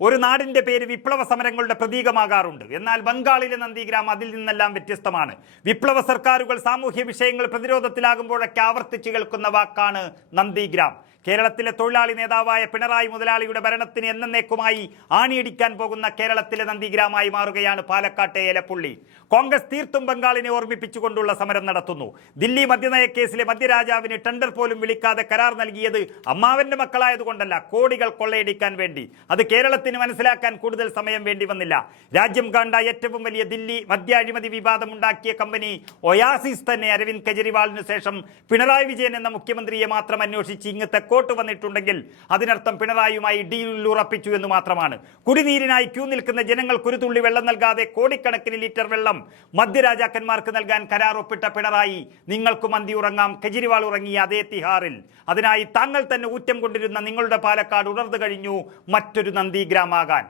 ഒരു നാടിന്റെ പേര് വിപ്ലവ സമരങ്ങളുടെ പ്രതീകമാകാറുണ്ട്. എന്നാൽ ബംഗാളിലെ നന്ദിഗ്രാം അതിൽ നിന്നെല്ലാം വ്യത്യസ്തമാണ്. വിപ്ലവ സർക്കാരുകൾ സാമൂഹ്യ വിഷയങ്ങൾ പ്രതിരോധത്തിലാകുമ്പോഴൊക്കെ ആവർത്തിച്ച് കേൾക്കുന്ന വാക്കാണ് നന്ദിഗ്രാം. കേരളത്തിലെ തൊഴിലാളി നേതാവായ പിണറായി മുതലാളിയുടെ ഭരണത്തിന് എന്നേക്കുമായി ആണിയടിക്കാൻ പോകുന്ന കേരളത്തിലെ നന്ദിഗ്രാമായി മാറുകയാണ് പാലക്കാട്ടെ ഏലപ്പുള്ളി. കോൺഗ്രസ് തീർത്തും ബംഗാളിനെ ഓർമ്മിപ്പിച്ചുകൊണ്ടുള്ള സമരം നടത്തുന്നു. ദില്ലി മദ്യനയ കേസിലെ മദ്യരാജാവിന് ടെൻഡർ പോലും വിളിക്കാതെ കരാർ നൽകിയത് അമ്മാവന്റെ മക്കളായതുകൊണ്ടല്ല, കോടികൾ കൊള്ളയടിക്കാൻ വേണ്ടി. അത് കേരളത്തിന് മനസ്സിലാക്കാൻ കൂടുതൽ സമയം വേണ്ടി വന്നില്ല. രാജ്യം കണ്ട ഏറ്റവും വലിയ ദില്ലി മദ്യ അഴിമതി വിവാദമുണ്ടാക്കിയ കമ്പനി ഒയാസിസ് തന്നെ അരവിന്ദ് കെജ്രിവാളിന് ശേഷം പിണറായി വിജയൻ എന്ന മുഖ്യമന്ത്രിയെ മാത്രം അന്വേഷിച്ച് ഇങ്ങത്തെ കോട്ട് വന്നിട്ടുണ്ടെങ്കിൽ അതിനർത്ഥം പിണറായിയുമായി ഡീൽ ഉറപ്പിച്ചു എന്ന് മാത്രമാണ്. കുടിനീരിനായി ക്യൂ നിൽക്കുന്ന ജനങ്ങൾക്ക് ഒരു തുള്ളി വെള്ളം നൽകാതെ കോടിക്കണക്കിന് ലിറ്റർ വെള്ളം മദ്യരാജാക്കന്മാർക്ക് നൽകാൻ കരാർ ഒപ്പിട്ട പിണറായി നിങ്ങൾക്ക് മന്തി ഉറങ്ങാം, കെജ്രിവാൾ ഉറങ്ങിയ അതേ തിഹാറിൽ. അതിനായി താങ്കൾ തന്നെ ഊറ്റം കൊണ്ടിരുന്ന നിങ്ങളുടെ പാലക്കാട് ഉണർന്നു കഴിഞ്ഞു മറ്റൊരു നന്ദിഗ്രാമാകാൻ.